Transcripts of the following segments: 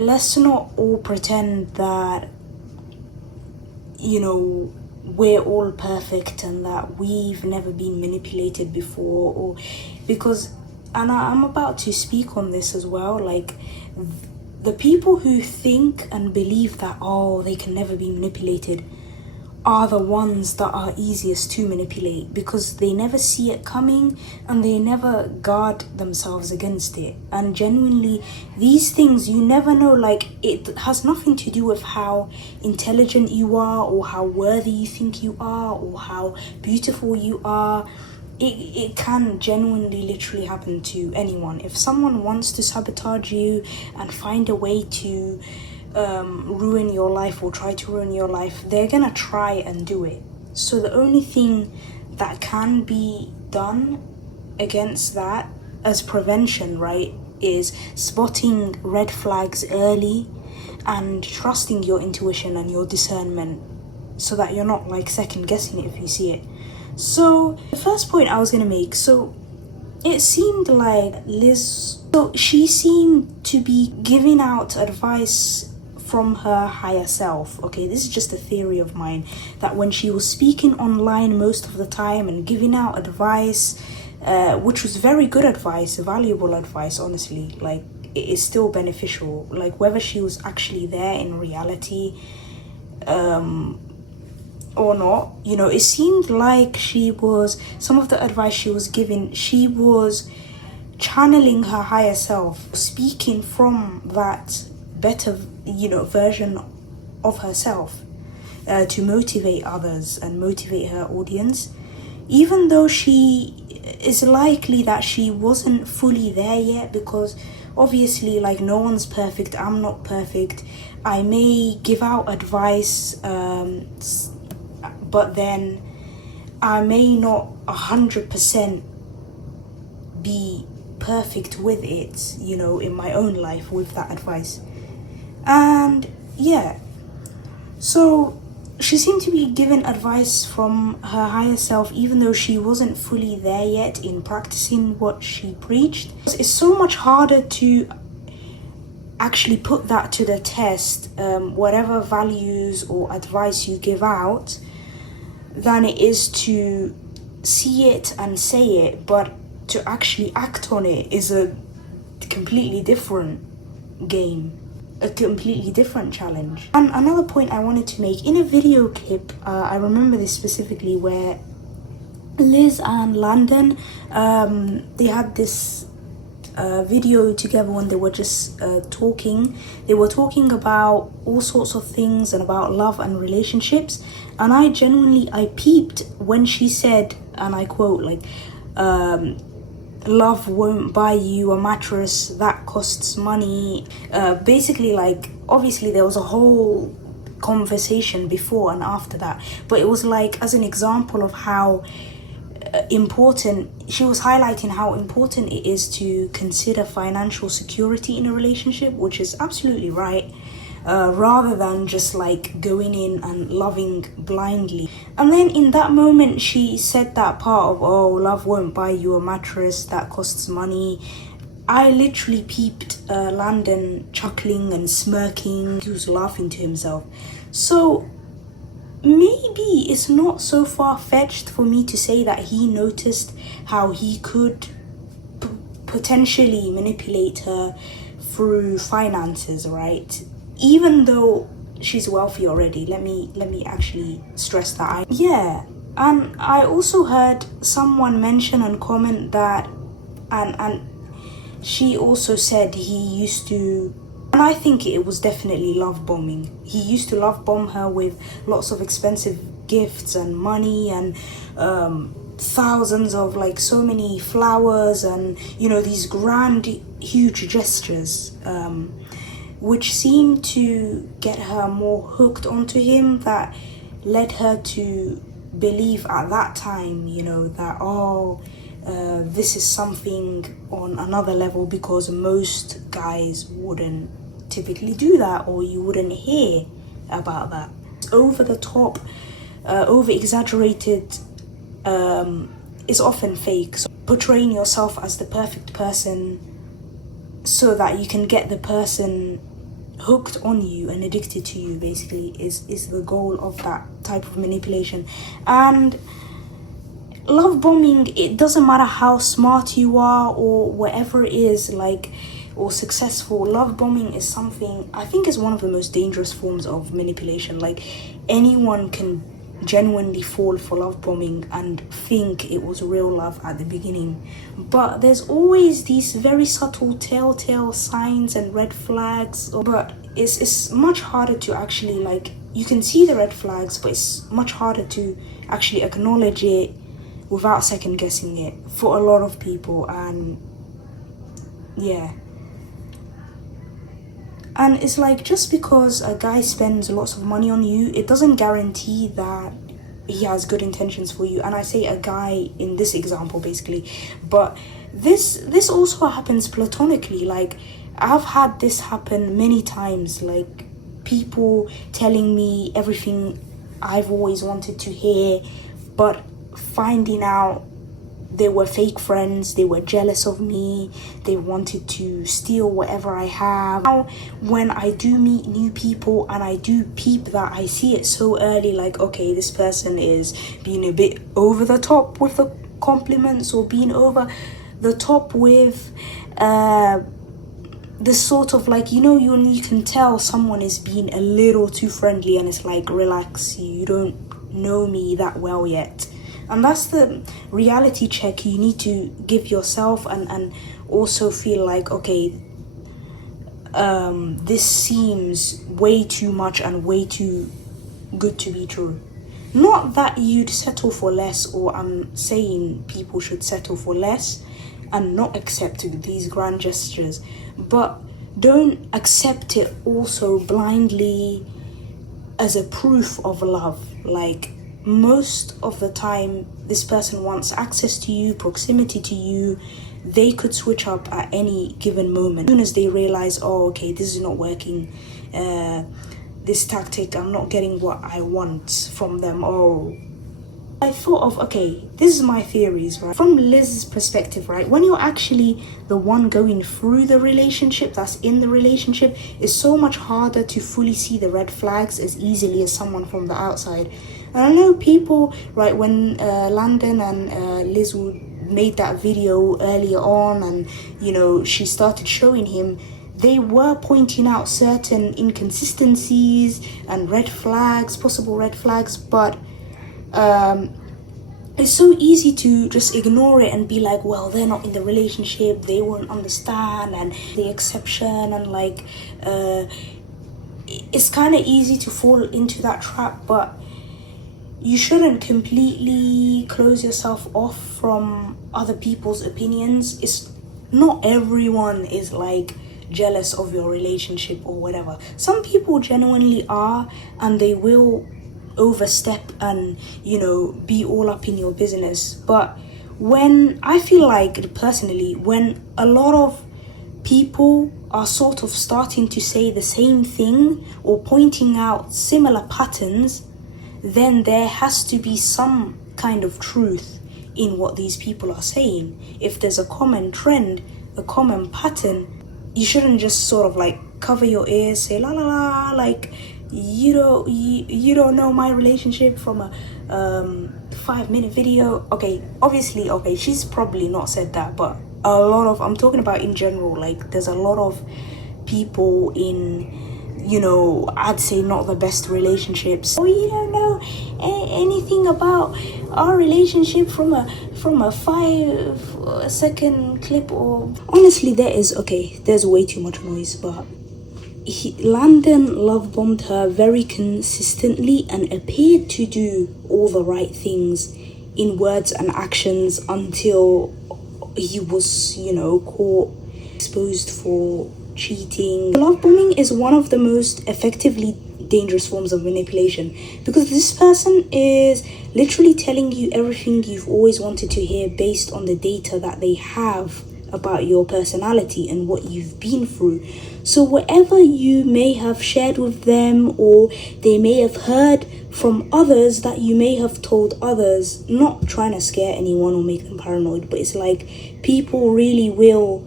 let's not all pretend that, we're all perfect and that we've never been manipulated before, or because, and I'm about to speak on this as well, like the people who think and believe that, oh, they can never be manipulated, are the ones that are easiest to manipulate, because they never see it coming and they never guard themselves against it. And genuinely, these things, you never know, like it has nothing to do with how intelligent you are or how worthy you think you are or how beautiful you are. It can genuinely literally happen to anyone. If someone wants to sabotage you and find a way to ruin your life or try to ruin your life, they're gonna try and do it. So the only thing that can be done against that as prevention, right, is spotting red flags early and trusting your intuition and your discernment, so that you're not like second guessing it if you see it. So the first point I was gonna make, so it seemed like she seemed to be giving out advice from her higher self. Okay, this is just a theory of mine, that when she was speaking online most of the time and giving out advice, which was very good advice, valuable advice, honestly, like it is still beneficial, like whether she was actually there in reality or not, it seemed like some of the advice she was giving, she was channeling her higher self, speaking from that better version of herself, to motivate others and motivate her audience, even though she is likely that she wasn't fully there yet, because obviously, like, no one's perfect. I'm not perfect. I may give out advice, but then I may not 100% be perfect with it, in my own life with that advice. And yeah, so she seemed to be given advice from her higher self, even though she wasn't fully there yet in practicing what she preached. It's so much harder to actually put that to the test, whatever values or advice you give out, than it is to see it and say it, but to actually act on it is a completely different game, a completely different challenge. And another point I wanted to make, in a video clip, I remember this specifically, where Liz and Landon, they had this video together when they were just talking. They were talking about all sorts of things and about love and relationships, and I peeped when she said, and I quote, like, love won't buy you a mattress that costs money. Basically, like, obviously there was a whole conversation before and after that, but it was like as an example of how important, she was highlighting how important it is to consider financial security in a relationship, which is absolutely right, rather than just like going in and loving blindly. And then in that moment she said that part of, oh, love won't buy you a mattress that costs money. I literally peeped Landon chuckling and smirking. He was laughing to himself. So maybe it's not so far-fetched for me to say that he noticed how he could potentially manipulate her through finances, right? Even though she's wealthy already. Let me actually stress that. Yeah, and I also heard someone mention and comment that, and she also said he used to, and I think it was definitely love bombing. He used to love bomb her with lots of expensive gifts and money and thousands of, like, so many flowers and, these grand, huge gestures, which seemed to get her more hooked onto him, that led her to believe at that time, that, this is something on another level, because most guys wouldn't typically do that, or you wouldn't hear about that. Over the top, over exaggerated, is often fake. So portraying yourself as the perfect person so that you can get the person hooked on you and addicted to you, basically, is the goal of that type of manipulation. And love bombing, it doesn't matter how smart you are or whatever it is, like, or successful. Love bombing is something, I think, is one of the most dangerous forms of manipulation. Like, anyone can genuinely fall for love bombing and think it was real love at the beginning, but there's always these very subtle telltale signs and red flags. But it's much harder to actually, like, you can see the red flags, but it's much harder to actually acknowledge it without second guessing it for a lot of people. And yeah, and it's like, just because a guy spends lots of money on you, it doesn't guarantee that he has good intentions for you. And I say a guy in this example, basically, but this also happens platonically. Like, I've had this happen many times, like people telling me everything I've always wanted to hear, but finding out they were fake friends, they were jealous of me, they wanted to steal whatever I have. Now, when I do meet new people and I do peep that, I see it so early, like, okay, this person is being a bit over the top with the compliments, or being over the top with this sort of, like, you can tell someone is being a little too friendly, and it's like, relax, you don't know me that well yet. And that's the reality check you need to give yourself, and also feel like, okay, this seems way too much and way too good to be true. Not that you'd settle for less, or I'm saying people should settle for less and not accept these grand gestures, but don't accept it also blindly as a proof of love. Like, most of the time, this person wants access to you, proximity to you. They could switch up at any given moment. As soon as they realize, oh, okay, this is not working, this tactic, I'm not getting what I want from them. Oh, I thought of, okay, this is my theories, right? From Liz's perspective, right? When you're actually the one going through the relationship, that's in the relationship, it's so much harder to fully see the red flags as easily as someone from the outside. And I know people, right, when Landon and Liz made that video earlier on, and, she started showing him, they were pointing out certain inconsistencies and red flags, possible red flags, but it's so easy to just ignore it and be like, well, they're not in the relationship, they won't understand, and the exception, and like, it's kind of easy to fall into that trap. But you shouldn't completely close yourself off from other people's opinions. It's not everyone is like jealous of your relationship or whatever. Some people genuinely are, and they will overstep and be all up in your business. But when I feel like, personally, when a lot of people are sort of starting to say the same thing or pointing out similar patterns, then there has to be some kind of truth in what these people are saying. If there's a common trend, a common pattern, you shouldn't just sort of like cover your ears, say la la la, like, you don't know my relationship from a 5-minute video. Okay, obviously, okay, she's probably not said that, but I'm talking about in general, like, there's a lot of people in, I'd say not the best relationships. Oh, you don't know anything about our relationship from a 5-second clip. Or honestly, there's way too much noise, but Landon love bombed her very consistently and appeared to do all the right things in words and actions until he was, caught, exposed for cheating. Love bombing is one of the most effectively dangerous forms of manipulation, because this person is literally telling you everything you've always wanted to hear based on the data that they have about your personality and what you've been through. So whatever you may have shared with them, or they may have heard from others that you may have told others, not trying to scare anyone or make them paranoid, but it's like people really will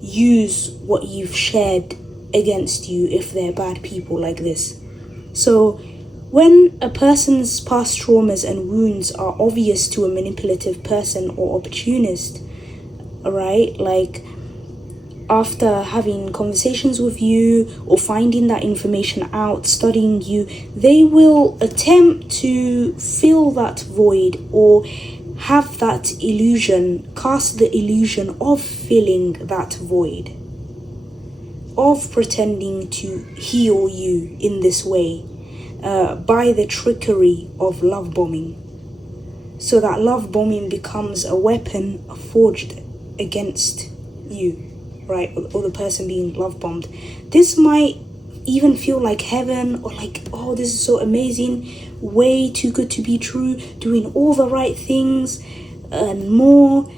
use what you've shared against you if they're bad people like this. So when a person's past traumas and wounds are obvious to a manipulative person or opportunist, right, like after having conversations with you or finding that information out, studying you, they will attempt to fill that void or have that illusion, cast the illusion of filling that void, of pretending to heal you in this way, by the trickery of love bombing. So that love bombing becomes a weapon forged against you, right, or the person being love bombed. This might even feel like heaven, or like, oh, this is so amazing, way too good to be true, doing all the right things and more.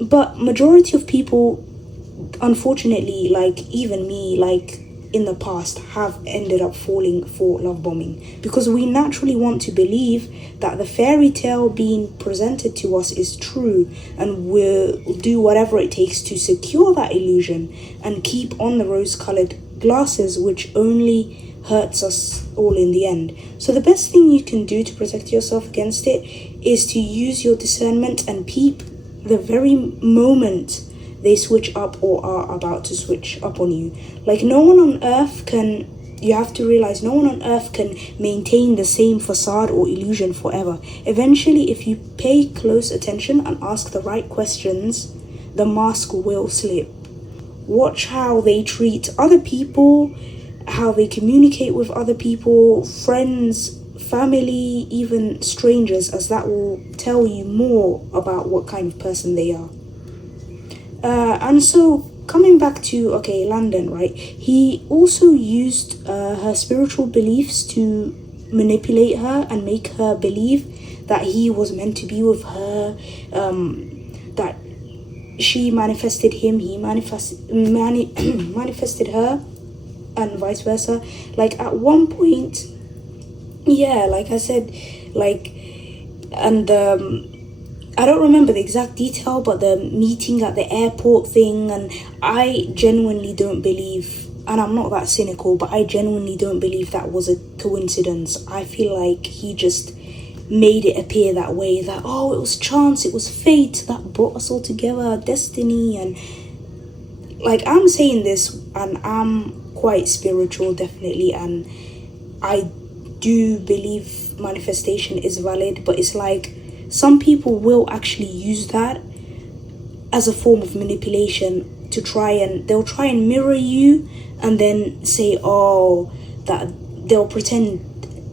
But majority of people, unfortunately, like even me, like in the past, have ended up falling for love bombing, because we naturally want to believe that the fairy tale being presented to us is true, and we'll do whatever it takes to secure that illusion and keep on the rose-colored glasses, which only hurts us all in the end. So the best thing you can do to protect yourself against it is to use your discernment and peep the very moment they switch up or are about to switch up on you. Like no one on earth can, you have to realize, no one on earth can maintain the same facade or illusion forever. Eventually, if you pay close attention and ask the right questions, the mask will slip. Watch how they treat other people, how they communicate with other people, friends, family, even strangers, as that will tell you more about what kind of person they are. And so coming back to, Landon, right? He also used her spiritual beliefs to manipulate her and make her believe that he was meant to be with her, that she manifested him, he manifested her, and vice versa. Like at one point, yeah, like I said, like, and I don't remember the exact detail, but the meeting at the airport thing, and I genuinely don't believe, and I'm not that cynical, but I genuinely don't believe that was a coincidence. I feel like he just made it appear that way, that, oh, it was chance, it was fate that brought us all together, destiny. And like, I'm saying this, and I'm quite spiritual, definitely, and I do believe manifestation is valid, but it's like, some people will actually use that as a form of manipulation to they'll try and mirror you, and then say, oh, that they'll pretend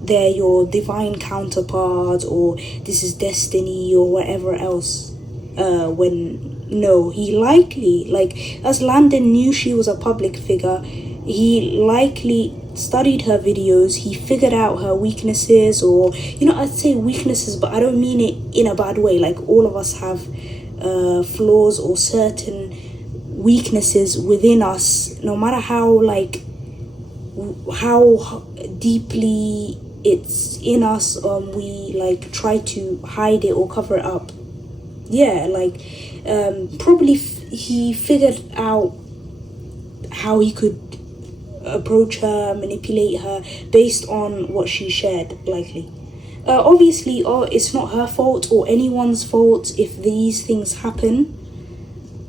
they're your divine counterpart, or this is destiny, or whatever else, when no, he likely, like, as Landon knew she was a public figure, he likely studied her videos, he figured out her weaknesses, or, I'd say weaknesses, but I don't mean it in a bad way. Like, all of us have flaws or certain weaknesses within us, no matter how deeply it's in us, we like try to hide it or cover it up. Yeah, like probably he figured out how he could approach her, manipulate her based on what she shared, likely. Obviously, it's not her fault or anyone's fault if these things happen,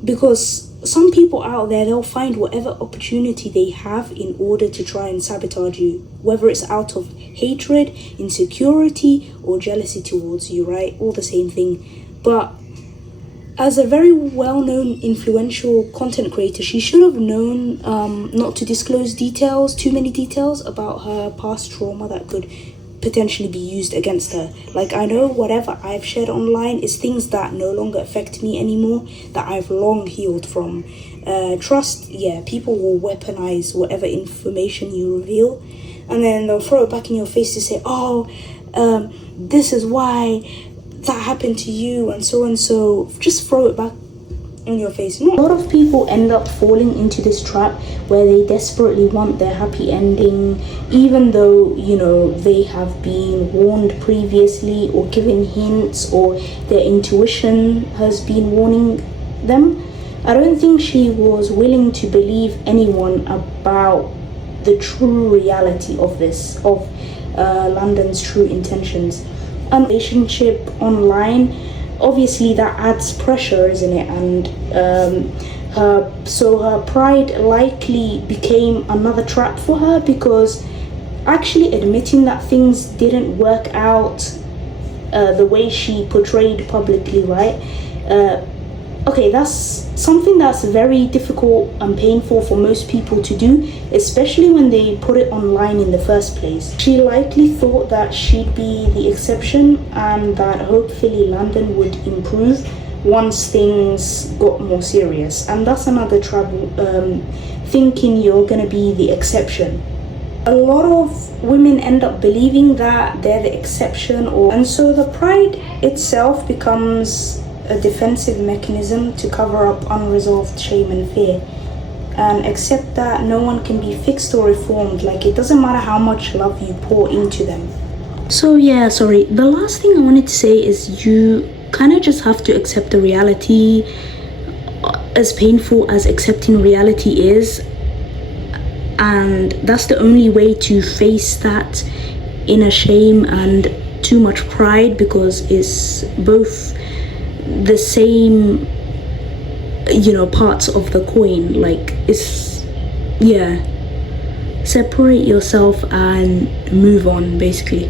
because some people out there, they'll find whatever opportunity they have in order to try and sabotage you, whether it's out of hatred, insecurity, or jealousy towards you, right? All the same thing. But as a very well-known influential content creator, she should have known not to disclose too many details about her past trauma that could potentially be used against her. Like, I know whatever I've shared online is things that no longer affect me anymore, that I've long healed from. Trust, yeah, people will weaponize whatever information you reveal, and then they'll throw it back in your face to say, oh, this is why that happened to you, and so. Just throw it back in your face. A lot of people end up falling into this trap where they desperately want their happy ending, even though, they have been warned previously or given hints, or their intuition has been warning them. I don't think she was willing to believe anyone about the true reality of this, of London's true intentions. And relationship online, obviously that adds pressure, isn't it? And her pride likely became another trap for her, because actually admitting that things didn't work out the way she portrayed publicly, right? Okay, that's something that's very difficult and painful for most people to do, especially when they put it online in the first place. She likely thought that she'd be the exception and that hopefully London would improve once things got more serious. And that's another trouble, thinking you're gonna be the exception. A lot of women end up believing that they're the exception, and so the pride itself becomes a defensive mechanism to cover up unresolved shame and fear, and accept that no one can be fixed or reformed. Like, it doesn't matter how much love you pour into them. So yeah, sorry, the last thing I wanted to say is you kind of just have to accept the reality, as painful as accepting reality is. And that's the only way to face that inner shame and too much pride, because it's both the same, parts of the coin. Like, separate yourself and move on, basically.